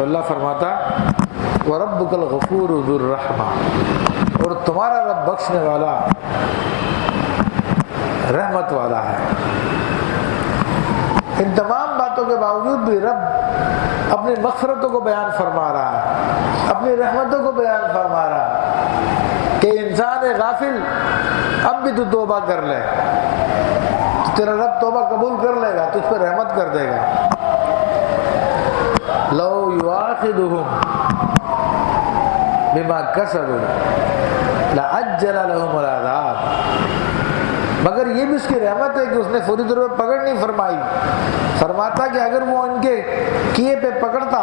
تو اللہ فرماتا وَرَبُّكَ الْغَفُورُ ذُو الرَّحْمَةِ، اور تمہارا رب بخشنے والا رحمت والا ہے۔ ان تمام باتوں کے باوجود بھی رب اپنی مغفرتوں کو بیان فرما رہا ہے، اپنی رحمتوں کو بیان فرما رہا ہے کہ انسان غافل اب بھی تو توبہ کر لے تو تیرا رب توبہ قبول کر لے گا، تجھ پر رحمت کر دے گا۔ لو یؤاخذہم بما کسبوا لعجل لهم العذاب، مگر یہ بھی اس کی رحمت ہے کہ اس نے فوری طور پہ پکڑ نہیں فرمائی، فرماتا کہ اگر وہ ان کے کیے پہ پکڑتا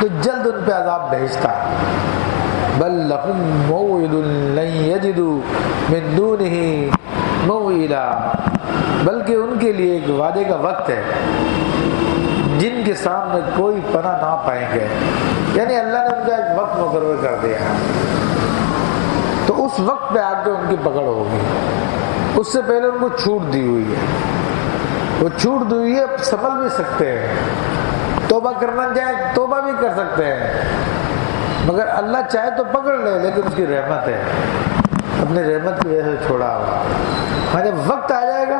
تو جلد ان پہ عذاب بھیجتا۔ بل لهم موعد لن يجدوا من دونه موئلا، بلکہ ان کے لیے ایک وعدے کا وقت ہے جن کے سامنے کوئی پناہ نہ پائیں گے، یعنی اللہ نے ان کا ایک وقت مقرر کر دیا، تو اس وقت پہ آ کے ان کی پکڑ ہوگی۔ اس سے پہلے ان کو چھوٹ دی ہوئی ہے، وہ چھوٹ دی ہوئی ہے، سنبھل بھی سکتے ہیں، توبہ کرنا چاہے توبہ بھی کر سکتے ہیں، مگر اللہ چاہے تو پکڑ لے، لیکن اس کی رحمت ہے، اپنی رحمت کی وجہ سے چھوڑا ہوا۔ ہاں جب وقت آ جائے گا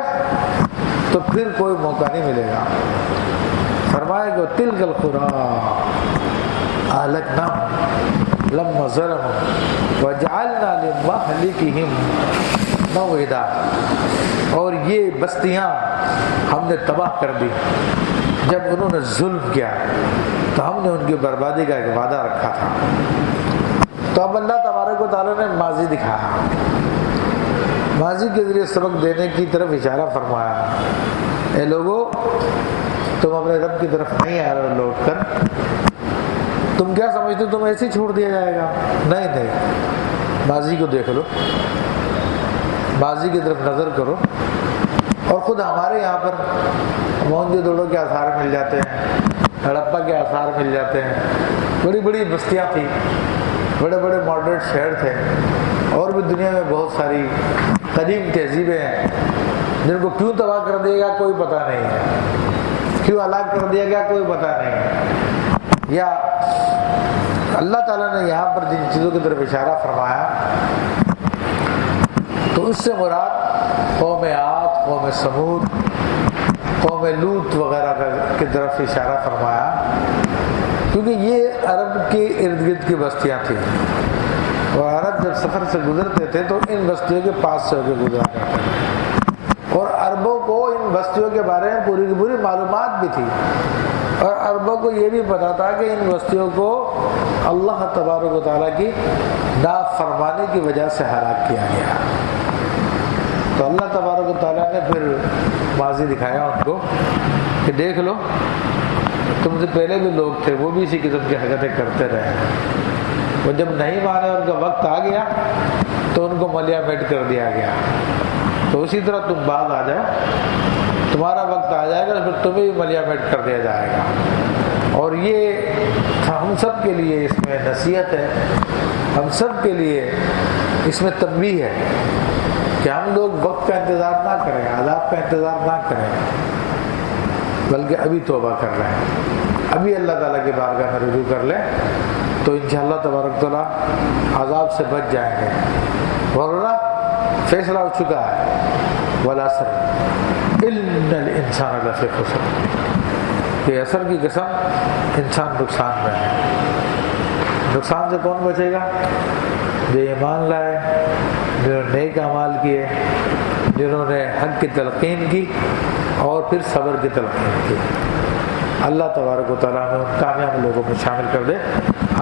تو پھر کوئی موقع نہیں ملے گا۔ فرمایا کہ تلک القری اہلکناہم لما ظلموا وجعلنا لمہلکہم موعدا، اور یہ بستیاں ہم نے تباہ کر دی جب انہوں نے ظلم کیا، تو ہم نے ان کی بربادی کا ایک وعدہ رکھا تھا۔ تو اب اللہ تبارک و تعالیٰ نے ماضی دکھایا، ماضی کے ذریعے سبق دینے کی طرف اشارہ فرمایا، اے لوگو تم اپنے رب کی طرف نہیں آ رہے لوٹ کر، تم کیا سمجھتے تم ایسے ہی چھوڑ دیا جائے گا؟ نہیں، ماضی کو دیکھ لو، ماضی کی طرف نظر کرو، اور خود ہمارے یہاں پر موہنجو دڑو کے آثار مل جاتے ہیں، ہڑپا کے آثار مل جاتے ہیں، بڑی بڑی بستیاں تھیں، بڑے بڑے ماڈرن شہر تھے، اور بھی دنیا میں بہت ساری قدیم تہذیبیں ہیں جن کو کیوں تباہ کر دے گا کوئی پتہ نہیں ہے، کیوں ہلاک کر دیا گیا کوئی پتہ نہیں ہے۔ یا اللہ تعالیٰ نے یہاں پر جن چیزوں کی طرف اشارہ فرمایا تو اس سے مراد قوم عاد، قوم سمود، قوم لوط وغیرہ کی طرف اشارہ فرمایا، کیونکہ یہ عرب کے ارد گرد کی بستیاں تھیں، اور عرب جب سفر سے گزرتے تھے تو ان بستیوں کے پاس سے ہو کے گزرا کرتے تھے، اور عربوں کو ان بستیوں کے بارے میں پوری کی پوری معلومات بھی تھی، اور عربوں کو یہ بھی پتا تھا کہ ان بستیوں کو اللہ تبارک و تعالیٰ کی نافرمانی کی وجہ سے ہلاک کیا گیا۔ تو اللہ تبارک و تعالیٰ نے پھر ماضی دکھایا ان کو کہ دیکھ لو تم سے پہلے بھی لوگ تھے، وہ بھی اسی قسم کی حرکتیں کرتے رہے، وہ جب نہیں مانے ان کا وقت آ گیا تو ان کو ملیا میٹ کر دیا گیا، تو اسی طرح تم بعد آ جاؤ، تمہارا وقت آ جائے گا پھر تمہیں بھی ملیا میٹ کر دیا جائے گا۔ اور یہ ہم سب کے لیے اس میں نصیحت ہے، ہم سب کے لیے اس میں تنبیہ ہے کہ ہم لوگ وقت کا انتظار نہ کریں، عذاب کا انتظار نہ کریں، بلکہ ابھی توبہ کر رہے ہیں، ابھی اللہ تعالیٰ کی بارگاہ میں رجوع کر لیں تو انشاءاللہ تبارک تعالیٰ عذاب سے بچ جائیں گے، ورنہ فیصلہ ہو چکا ہے، والعصر ان الانسان لفی خسر، کہ عصر کی قسم انسان نقصان میں ہے۔ نقصان سے کون بچے گا؟ جو ایمان لائے، جنہوں نے نیک اعمال کیے، جنہوں نے حق کی تلقین کی اور پھر صبر کی تلقین کی۔ اللہ تبارک و تعالیٰ نے ان کامیاب لوگوں میں شامل کر دے،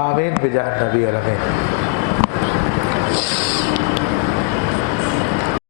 آمین بجاہ نبی الامین۔